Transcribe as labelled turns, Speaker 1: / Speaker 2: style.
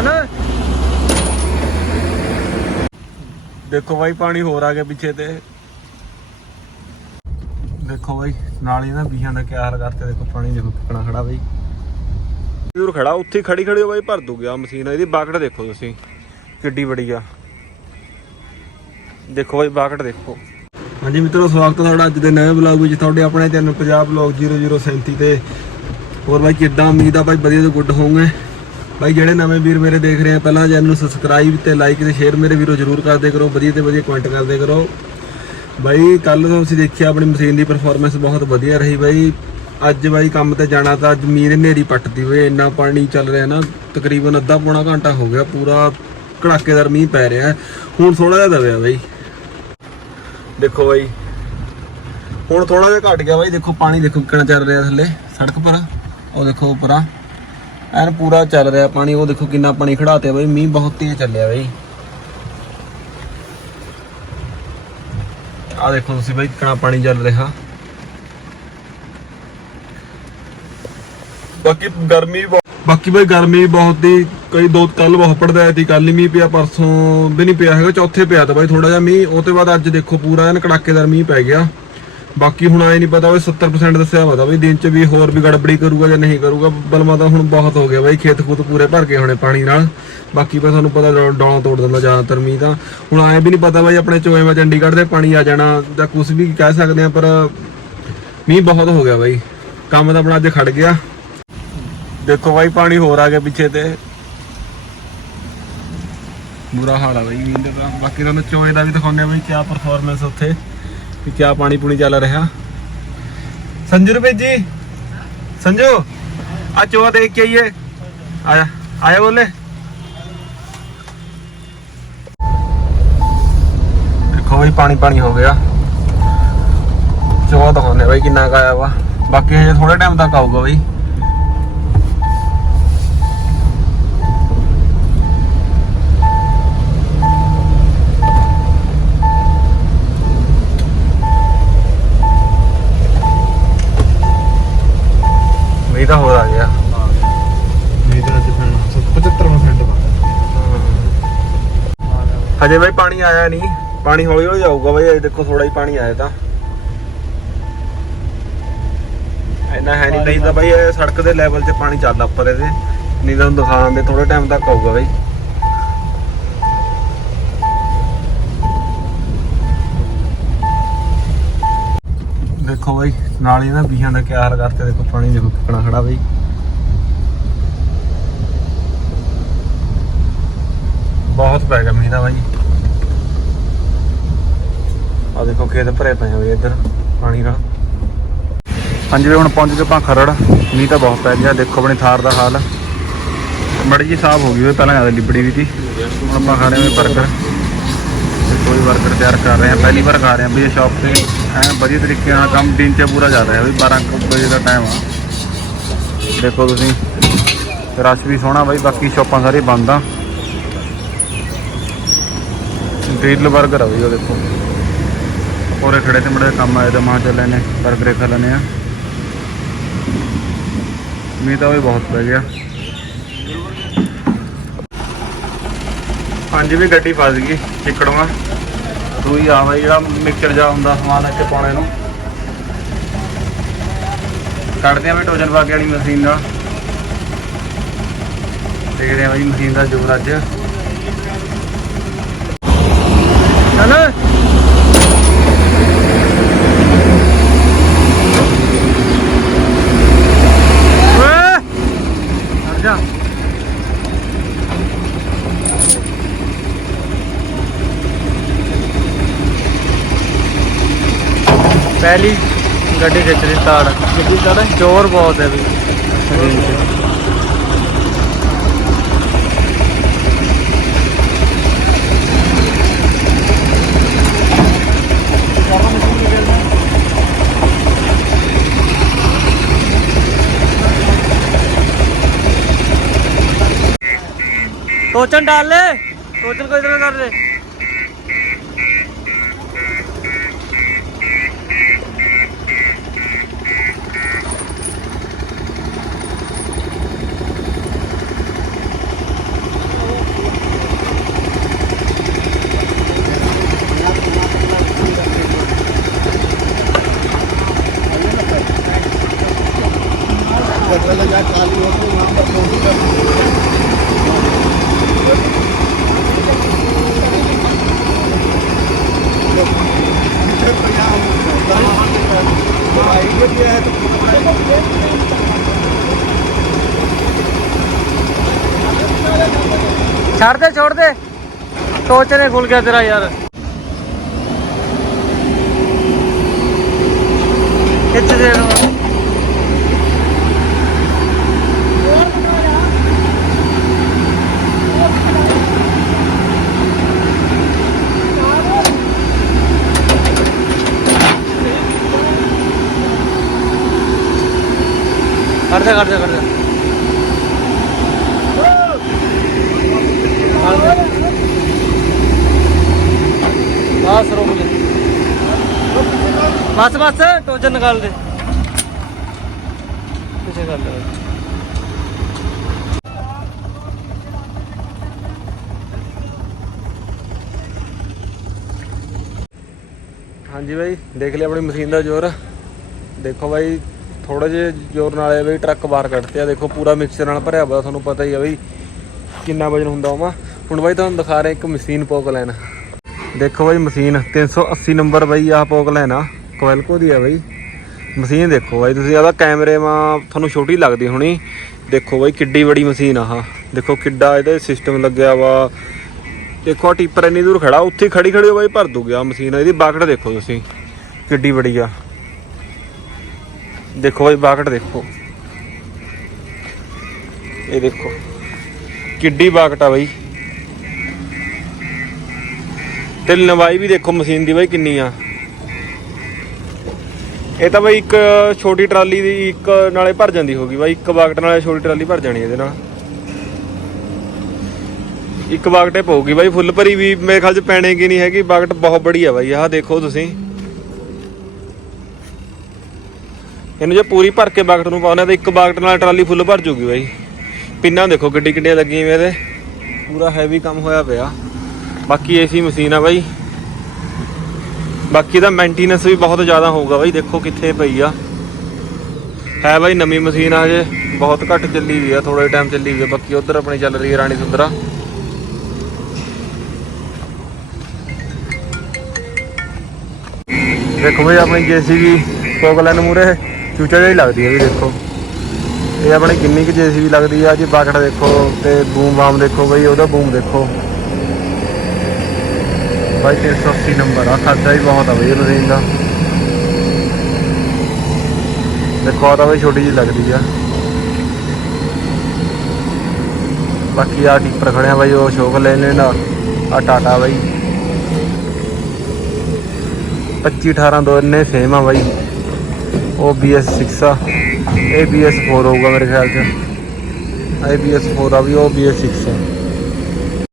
Speaker 1: ਹਨਾ? ਦੇਖੋ ਬਾਈ, ਪਾਣੀ ਹੋਰ ਆ ਗਿਆ ਪਿੱਛੇ ਤੇ। ਦੇਖੋ ਬਾਈ, ਨਾਲ ਨਾ ਬੀਹਾਂ ਦਾ ਕਿਆ ਹਾਲ ਕਰਤੇ, ਦੇਖੋ ਪਾਣੀ ਦੇਖੋ ਕਿੰਨਾ ਖੜਾ ਬਾਈ। ਦੂਰ ਖੜਾ, ਉੱਥੇ ਖੜੀ ਖੜੀ ਬਾਈ, ਭਰ ਦੂ ਗਿਆ ਮਸ਼ੀਨ, ਇਹਦੀ ਬਾਕਟ ਦੇਖੋ ਤੁਸੀਂ। ਕਿੱਡੀ ਬੜੀ ਆ। ਦੇਖੋ ਬਾਈ, ਬਾਕਟ ਦੇਖੋ। ਹਾਂਜੀ ਮਿੱਤਰੋ, ਸਵਾਗਤ ਹੈ ਤੁਹਾਡਾ ਅੱਜ ਦੇ ਨਵੇਂ ਵਲੌਗ ਵਿੱਚ। ਤੁਹਾਡੇ ਆਪਣੇ ਚੈਨਲ ਪੰਜਾਬ ਵਲੌਗ 0037 ਤੇ। ਹੋਰ ਬਾਈ, ਕਿੱਦਾਂ? ਉਮੀਦ ਆ ਬਾਈ, ਵਧੀਆ ਤੋਂ ਗੁੱਡ ਹੋਵੋਗੇ। ਬਾਈ, ਜਿਹੜੇ ਨਵੇਂ ਵੀਰ ਮੇਰੇ ਦੇਖ ਰਹੇ ਆ, ਪਹਿਲਾਂ ਚੈਨਲ ਨੂੰ ਸਬਸਕ੍ਰਾਈਬ ਤੇ ਲਾਈਕ ਤੇ ਸ਼ੇਅਰ ਮੇਰੇ ਵੀਰੋ ਜਰੂਰ ਕਰਦੇ ਕਰੋ, ਵਧੀਆ ਤੇ ਵਧੀਆ ਕਮੈਂਟ ਕਰਦੇ ਕਰੋ। ਬਾਈ ਕੱਲ ਤੁਸੀਂ ਦੇਖਿਆ ਆਪਣੀ ਮਸ਼ੀਨ ਦੀ ਪਰਫਾਰਮੈਂਸ ਬਹੁਤ ਵਧੀਆ ਰਹੀ ਬਾਈ। ਅੱਜ ਬਾਈ ਕੰਮ ਤੇ ਜਾਣਾ ਤਾਂ ਅੱਜ ਮੀਂਹ ਹਨੇਰੀ ਪੱਟਦੀ ਹੋਏ ਇੰਨਾ ਪਾਣੀ ਚੱਲ ਰਿਹਾ ਨਾ, ਤਕਰੀਬਨ ਅੱਧਾ ਪੌਣਾ ਘੰਟਾ ਹੋ ਗਿਆ, ਪੂਰਾ ਕੜਾਕੇਦਾਰ ਮੀਂਹ ਪੈ ਰਿਹਾ। ਹੁਣ ਥੋੜਾ ਜਿਹਾ ਦਬਿਆ ਬਾਈ। ਦੇਖੋ ਬਾਈ, ਹੁਣ ਥੋੜਾ ਜਿਹਾ ਘਟ ਗਿਆ ਬਾਈ, ਦੇਖੋ ਪਾਣੀ ਦੇਖੋ ਕਿੰਨਾ ਚੱਲ ਰਿਹਾ ਥੱਲੇ, ਸੜਕ ਪਰ ਉਹ ਦੇਖੋ ਉੱਪਰਾਂ ਐਨ ਪੂਰਾ ਚੱਲ ਰਿਹਾ ਪਾਣੀ, ਉਹ ਦੇਖੋ ਕਿੰਨਾ ਪਾਣੀ ਖੜਾਤੇ ਬਾਈ, ਮੀਂਹ ਬਹੁਤ ਤੇਜ਼ ਚੱਲਿਆ ਬਈ। ਆ ਦੇਖੋ ਤੁਸੀਂ ਬਾਈ, ਕਿੰਨਾ ਪਾਣੀ ਚੱਲ ਰਿਹਾ। ਬਾਕੀ ਗਰਮੀ ਬਾਕੀ ਬਈ ਗਰਮੀ ਬਹੁਤ ਹੀ ਕਈ ਦੋ ਕੱਲ ਬਹੁਤ ਪੜਦਾ ਐ ਤੀ ਕੱਲ ਹੀ ਮੀਂਹ ਪਿਆ, ਪਰਸੋਂ ਵੀ ਨਹੀਂ ਪਿਆ ਹੈਗਾ, ਚੌਥੇ ਪਿਆ ਤਾਂ ਬਾਈ ਥੋੜਾ ਜਿਹਾ ਮੀਂਹ, ਉਹ ਤੋਂ ਬਾਅਦ ਅੱਜ ਦੇਖੋ ਪੂਰਾ ਐਨ ਕੜਾਕੇਦਾਰ ਮੀਂਹ ਪੈ ਗਿਆ। ਬਾਕੀ ਹੁਣ ਆਏ ਨਹੀਂ ਪਤਾ ਵੀ 70% ਦੱਸਿਆ ਵਾ ਤਾਂ ਦਿਨ ਚ ਵੀ ਹੋਰ ਵੀ ਗੜਬੜੀ ਕਰੂਗਾ ਜਾਂ ਨਹੀਂ ਕਰੂਗਾ। ਬਲਮਾ ਤਾਂ ਹੁਣ ਬਹੁਤ ਹੋ ਗਿਆ ਬਾਈ, ਖੇਤ ਖੂਤ ਪੂਰੇ ਭਰ ਗਏ ਹੋਣੇ ਪਾਣੀ ਨਾਲ। ਬਾਕੀ ਬਸ ਤੁਹਾਨੂੰ ਪਤਾ ਡੌ- ਤੋੜ ਦਿੰਦਾ ਜ਼ਿਆਦਾਤਰ ਮੀਂਹ ਤਾਂ। ਹੁਣ ਆਏ ਵੀ ਨਹੀਂ ਪਤਾ ਬਾਈ ਆਪਣੇ ਚੋਏ ਚੰਡੀਗੜ੍ਹ ਦੇ ਪਾਣੀ ਆ ਜਾਣਾ ਜਾਂ ਕੁਝ ਵੀ ਕਹਿ ਸਕਦੇ ਆ, ਪਰ ਮੀਂਹ ਬਹੁਤ ਹੋ ਗਿਆ ਬਾਈ। ਕੰਮ ਤਾਂ ਆਪਣਾ ਅੱਜ ਖੜ ਗਿਆ। ਦੇਖੋ ਬਾਈ, ਪਾਣੀ ਹੋਰ ਆ ਗਿਆ ਪਿੱਛੇ ਤੇ। ਬੁਰਾ ਹਾਲ ਆ ਬਾਈ ਮੀਂਹ ਦਾ ਬਾਕੀ ਤੁਹਾਨੂੰ ਚੋਏ ਦਾ ਵੀ ਦਿਖਾਉਂਦੇ ਆ ਬਈ ਕਿਆ ਪਰਫਾਰਮੈਂਸ ਉੱਥੇ। ਕਿ ਕਿਆ ਪਾਣੀ ਪੂਣੀ ਚੱਲ ਰਿਹਾ? ਸੰਜੂ ਰੁਪਏ ਜੀ, ਸੰਜੂ ਆ ਚੋਆ ਦੇਖ ਕੇ ਆਈਏ। ਆਇਆ ਆਇਆ ਬੋਲੇ। ਦੇਖੋ ਬਈ, ਪਾਣੀ ਪਾਣੀ ਹੋ ਗਿਆ। ਚੋਆ ਦਿਖਾਉਂਦੇ ਆ ਬਈ ਕਿੰਨਾ ਕੁ ਆਇਆ ਵਾ। ਬਾਕੀ ਹਜੇ ਥੋੜੇ ਟਾਈਮ ਤੱਕ ਆਊਗਾ ਬਈ। ਤਾਂ ਹੋਰ ਆ ਗਿਆ।
Speaker 2: ਨਹੀਂ ਤਾਂ ਅੱਜ ਫਿਰ 75%
Speaker 1: ਹਜੇ ਬਈ ਪਾਣੀ ਆਇਆ ਨਹੀਂ। ਪਾਣੀ ਹੌਲੀ ਹੌਲੀ ਆਊਗਾ ਬਈ ਇਹ ਦੇਖੋ ਥੋੜਾ ਹੀ ਪਾਣੀ ਆਇਆ ਤਾਂ। ਇੰਨਾ ਹੈ ਨਹੀਂ ਨਹੀਂ ਤਾਂ ਬਈ ਇਹ ਸੜਕ ਦੇ ਲੈਵਲ ਤੇ ਪਾਣੀ ਚੱਲਦਾ ਉੱਪਰ ਇਹਦੇ। ਨਹੀਂ ਤਾਂ ਦਿਖਾਉਣ ਦੇ ਥੋੜੇ ਟਾਈਮ ਤੱਕ ਆਊਗਾ ਬਈ। ਦੇਖੋ ਬਈ, ਨਾਲ ਹੀ ਨਾ ਬੀਹਾਂ ਦਾ ਕਿਆ ਕਰਤੇ ਦੇਖੋ ਪਾਣੀ ਦੇਖੋ ਕਿੰਨਾ ਖੜਾ ਬਈ। ਬਹੁਤ ਪੈ ਗਿਆ ਮੀਂਹ ਦਾ ਬਾਈ। ਆ ਦੇਖੋ ਖੇਤ ਭਰੇ ਪਏ ਹੋਏ ਇੱਧਰ, ਪਾਣੀ ਨਾਲ। ਹਾਂਜੀ ਵੀ ਹੁਣ ਪਹੁੰਚ ਗਏ ਆਪਾਂ ਖਰੜ। ਮੀਂਹ ਤਾਂ ਬਹੁਤ ਪੈ ਗਿਆ, ਦੇਖੋ ਆਪਣੀ ਥਾਰ ਦਾ ਹਾਲ। ਮੜੀ ਜੀ ਸਾਫ਼ ਹੋ ਗਈ ਹੋਈ, ਪਹਿਲਾਂ ਜ਼ਿਆਦਾ ਲਿਬੜੀ ਵੀ ਸੀ। ਹੁਣ ਆਪਾਂ ਖਾਣੇ ਰਹੇ ਬਰਗਰ। ਕੋਈ ਵਰਕਰ ਤਿਆਰ ਕਰ ਰਹੇ ਆ ਪਹਿਲੀ ਵਾਰ ਖਾ ਰਹੇ ਆ ਵੀ ਇਹ ਸ਼ਾਪ ਤੇ ਐ ਵਧੀਆ ਤਰੀਕੇ ਨਾਲ ਕੰਮ ਦਿਨ ਚ ਪੂਰਾ ਜਾ ਰਿਹਾ ਵੀ 12 ਵਜੇ ਦਾ ਟਾਈਮ ਆ। ਦੇਖੋ ਤੁਸੀਂ, ਰਸ਼ ਵੀ ਸੋਹਣਾ ਬਾਈ, ਬਾਕੀ ਸ਼ਾਪਾਂ ਸਾਰੀ ਬੰਦ ਆ। ਗ੍ਰਿਲ 버ਗਰ ਆ ਵੀ ਉਹ ਦੇਖੋ। ਪੂਰੇ ਖੜੇ ਤੇ ਮੜੇ ਕੰਮ ਆਏ ਤੇ ਮਾਂ ਚੱਲੇ ਨੇ 버ਗਰ ਖਾ ਲੈਨੇ ਆ ਮੀਂਹ ਤਾਂ ਵੀ ਬਹੁਤ ਪੈ ਗਿਆ। ਹਾਂਜੀ ਵੀ ਗੱਡੀ ਫਸ ਗਈ ਚਿੱਕੜਵਾ ਦੂਈ ਆ ਜਿਹੜਾ ਮਿਕਸਚਰ ਜਾ ਹੁੰਦਾ ਸਮਾਨ ਇੱਥੇ ਪਾਉਣੇ ਨੂੰ। ਕੱਢਦੇ ਆ ਵੀ ਟੋਜਨ ਵਾਗੇ ਵਾਲੀ ਮਸ਼ੀਨ ਨਾਲ। ਦੇਖਦੇ ਆ ਬਈ ਮਸ਼ੀਨ ਦਾ ਜੋਰ ਅੱਜ। ਹਨਾ ਓਏ ਹਟ ਜਾ
Speaker 2: ਪਹਿਲੀ ਗੱਡੀ ਖਿੱਚ ਰਹੀ ਤਾੜ ਗੱਡੀ ਤਾੜ ਚੋਰ ਬਹੁਤ ਹੈ ਵੀ। ਟੋਚਨ ਡਾਲ ਲੈ। ਟੋਚਨ ਕੋਈ ਤਰ੍ਹਾਂ ਕਰ ਦੇ ਛੱਡ ਦੇ, ਛੋੜ ਦੇ। ਟੋਚ ਨੇ ਖੁੱਲ ਗਿਆ ਤੇਰਾ ਯਾਰ। ਖਿੱਚ ਦੇ ਇਹਨੂੰ। ਕਰ ਦੇ ਕਰ ਦੇ ਕਰ ਦੇ ਬਸ ਰੋਕ ਲੈ ਬਸ ਬਸ, ਟੋਜਨ ਨਿਕਾਲ ਦੇ। ਪਿੱਛੇ ਕਰ ਲੈ।
Speaker 1: ਹਾਂਜੀ ਬਾਈ, ਦੇਖ ਲਿਆ ਆਪਣੀ ਮਸ਼ੀਨ ਦਾ ਜ਼ੋਰ। ਦੇਖੋ ਬਾਈ ਥੋੜਾ ਜਿਹਾ ਜ਼ੋਰ ਨਾਲ ਆਏ ਬਈ, ਟਰੱਕ ਬਾਹਰ ਕੱਢਤੇ ਆ ਦੇਖੋ ਪੂਰਾ ਮਿਕਸਚਰ ਨਾਲ ਭਰਿਆ ਹੋਇਆ, ਤੁਹਾਨੂੰ ਪਤਾ ਹੀ ਆ ਬਈ, ਕਿੰਨਾ ਵਜਨ ਹੁੰਦਾ ਉਹਮਾ ਹੁਣ ਬਾਈ, ਤੁਹਾਨੂੰ ਦਿਖਾ ਰਹੇ ਇੱਕ ਮਸ਼ੀਨ ਪੋਕ ਲੈਣ ਦੇਖੋ ਬਾਈ ਮਸ਼ੀਨ 380 ਨੰਬਰ ਬਾਈ ਆਹ ਪੋਕ ਲੈਣਾ ਆ ਕੋਇਲਕੋ ਦੀ ਆ ਬਾਈ। ਮਸ਼ੀਨ ਦੇਖੋ ਬਾਈ, ਤੁਸੀਂ ਆਦਾ ਕੈਮਰੇ ਮਾ, ਤੁਹਾਨੂੰ ਛੋਟੀ ਲੱਗਦੀ ਹੋਣੀ। ਦੇਖੋ ਬਾਈ, ਕਿੱਡੀ ਬੜੀ ਮਸ਼ੀਨ ਆ ਆਹ। ਦੇਖੋ ਕਿੱਡਾ ਇਹਦੇ ਸਿਸਟਮ ਲੱਗਿਆ ਵਾ। ਦੇਖੋ ਆਹ ਟੀਪਰ ਇੰਨੀ ਦੂਰ ਖੜਾ, ਉੱਥੇ ਹੀ ਖੜੀ ਖੜੀ ਹੋ ਬਾਈ ਭਰ ਦੂਗੀ ਆ ਮਸ਼ੀਨ, ਇਹਦੀ ਬਾਕਟ ਦੇਖੋ ਤੁਸੀਂ। ਕਿੱਡੀ ਬੜੀ ਆ। ਦੇਖੋ ਬਾਈ ਬਾਕਟ ਦੇਖੋ। ਇਹ ਦੇਖੋ, ਕਿੱਡੀ ਬਾਕਟ ਆ ਬਾਈ। ਤੇ ਲੰਬਾਈ ਵੀ ਦੇਖੋ ਮਸ਼ੀਨ ਦੀ ਬਾਈ ਕਿੰਨੀ ਆ। ਇਹ ਤਾਂ ਬਾਈ ਇੱਕ ਛੋਟੀ ਟਰਾਲੀ ਦੀ ਇੱਕ ਨਾਲੇ ਭਰ ਜਾਂਦੀ ਹੋਗੀ ਬਾਈ, ਇੱਕ ਬਾਕਟ ਨਾਲੇ ਛੋਟੀ ਟਰਾਲੀ ਭਰ ਜਾਣੀ ਇਹਦੇ ਨਾਲ। ਇੱਕ ਬਾਕਟੇ ਪਊਗੀ ਬਾਈ, ਫੁੱਲ ਭਰੀ ਵੀ ਮੇਰੇ ਖਿਆਲ ਚ ਪੈਣੇਗੀ ਨਹੀਂ ਹੈਗੀ ਬਾਕਟ ਬਹੁਤ ਬੜੀ ਆ ਬਾਈ, ਆਹ ਦੇਖੋ ਤੁਸੀਂ। ਇਹਨੂੰ ਜੇ ਪੂਰੀ ਭਰ ਕੇ ਬਾਕਟ ਨੂੰ ਪਾਉਣਾ ਤਾਂ ਇੱਕ ਬਾਕਟ ਨਾਲ ਟਰਾਲੀ ਫੁੱਲ ਭਰ ਜੂਗੀ ਬਾਈ। ਪਿੰਨਾਂ ਦੇਖੋ ਕਿੱਡੀ ਕਿੱਡੀਆਂ ਲੱਗੀਆਂ ਹੋਈਆਂ ਇਹਦੇ। ਪੂਰਾ ਹੈਵੀ ਕੰਮ ਹੋਇਆ ਪਿਆ। ਬਾਕੀ ਏਸੀ ਮਸ਼ੀਨ ਆ ਬਾਈ। ਬਾਕੀ ਦਾ ਮੇਨਟੇਨੈਂਸ ਵੀ ਬਹੁਤ ਜ਼ਿਆਦਾ ਹੋਊਗਾ ਬਾਈ, ਦੇਖੋ ਕਿੱਥੇ ਪਈ ਆ। ਹੈ ਬਾਈ ਨਵੀਂ ਮਸ਼ੀਨ ਆ ਜੇ ਬਹੁਤ ਘੱਟ ਚੱਲੀ ਵੀ ਆ ਥੋੜਾ ਟਾਈਮ ਚੱਲੀ ਵੀ ਆ। ਬਾਕੀ ਉਧਰ ਆਪਣੀ ਚੱਲ ਰਹੀ ਹੈ ਰਾਣੀ ਸੁੰਦਰਾ। ਦੇਖੋ ਬਈ ਆਪਣੀ ਜੀਸੀਬੀ ਕੋਕਲਨ ਮੂਰੇ ਚੂਚਾ ਜਿਹਾ ਹੀ ਲੱਗਦੀ ਹੈ ਵੀ ਦੇਖੋ। ਇਹ ਆਪਣੀ ਕਿੰਨੀ ਕੁ ਜੀਸੀਬੀ ਲੱਗਦੀ ਆ। ਜੀ ਬਾਕਟ ਦੇਖੋ ਤੇ ਬੂਮ ਬਾਮ ਦੇਖੋ ਬਈ, ਉਹਦਾ ਬੂਮ ਦੇਖੋ। ਬਾਈ 380 ਨੰਬਰ ਆ, ਖਰਚਾ ਵੀ ਬਹੁਤ ਆ ਬਈ ਇਹ ਮਸ਼ੀਨ ਦਾ। ਦੇਖੋ ਆ ਤਾਂ ਬਈ ਛੋਟੀ ਜਿਹੀ ਲੱਗਦੀ ਆ। ਬਾਕੀ ਆ ਟੀਪਰ ਖੜਿਆ ਬਾਈ, ਉਹ ਸ਼ੋਕ ਲੈ ਲੈਣਾ ਆ ਟਾਟਾ ਬਾਈ। 25 18 ਦੋ ਇੰਨੇ ਸੇਮ ਆ ਬਾਈ। ਉਹ BS6 ਆ। ਇਹ BS4 ਹੋਊਗਾ ਮੇਰੇ ਖਿਆਲ ਚ। ਇਹ BS4 ਆ ਵੀ ਉਹ BS6 ਆ।